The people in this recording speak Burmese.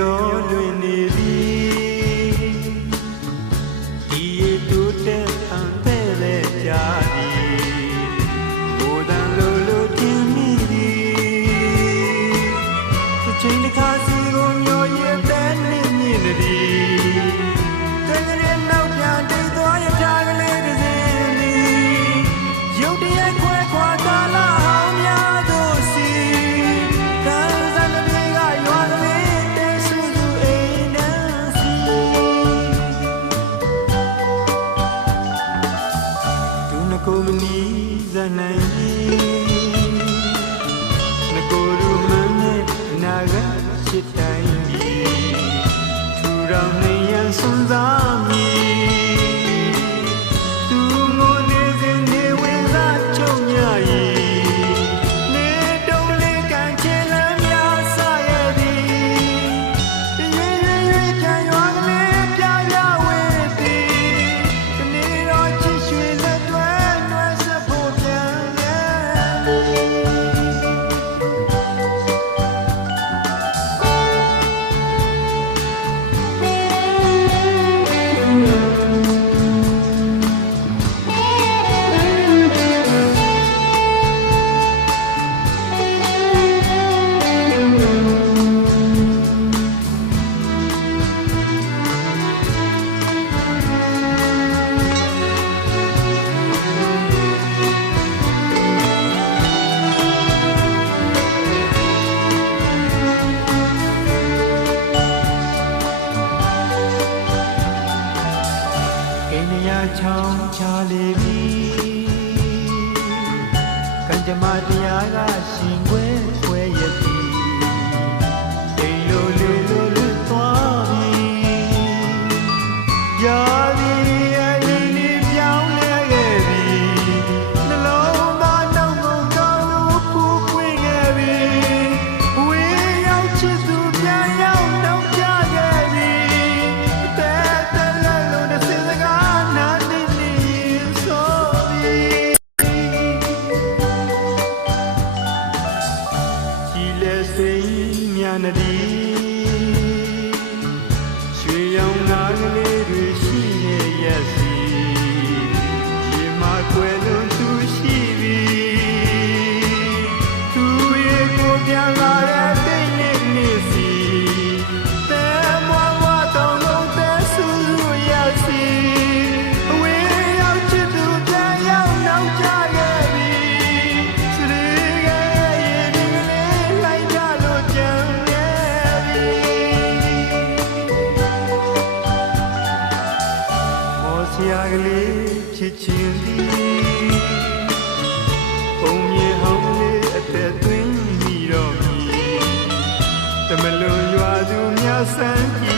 မျောလွင်နေပြီဒီရေတူတဲ့အံတဲ့လေကြာသည်ဘိုးတန်လိုလိုထင်မိသည်တစ်ချိန်တစ်ခါစီကိုမျောရတဲ့နေမြင်သည်တကယ်နောက်ပြန်တိတ်သွားရထားကလေးတစ်စင်းသည်ရုပ်တရက်ခွဲခွာကာလာအောင်များသောစီကန်စံပြေကရွာကလေးတဲဆူသူအိမ်နန်းစီဒုနကိုမနီဇနိုင်နကိုလူမနဲ့နာကချစ်တိုင်းထူထောင်နေရန်စွန်စားမည်သူငိုနေစဉ်နေဝင်စားချုပ်ညနေတုံးလေးကန်ချင်လမ်းများဆရသည်ရွေပြန်ရွာကလေးပြပြဝေးသည်တနေ့တော့ချစ်ရွှေလက်တွဲနှွဲဆက်ဖို့ပြန်ချောင်းချလေပြီကံကြမ္မာတရားကရှင်ခွဲခွဲရသည်အိမ်လိုလူသွားပြီရာသည်အရင်လေးပြောင်းလဲခဲ့ပြီနှလုံးသားနှောင်းကုန်ကောင်းလို့ဖူးပွင့်ခဲ့ပြီဝေးရောက်ချစ်သူပြန်ရောက်တော့ကြခဲ့ပြီတဲ့လက်လုံးတစ်စင်စကားစိတ်မြန်သည်ရွှေရောင်နာကလေးတွေရှိနေရဲ့စီရေမကွယ်လွန်သူရှိပြီသူရဲ့ကိုပြန်လာတဲ့တိတ်လေးနေစီတဲမဝတောင်းလုံးတဲဆူဆူရစီအဝေးရောက်ချစ်သူပြန်ရောက်နောက်ကြခဲ့ပြီစရီဆရာကလေးဖြစ်ချင်သည်ပုံမြေဟောင်းလေးအသက်သွင်းမိတော့ပြီတမလွန်ရွာသူများစမ်းကြည့်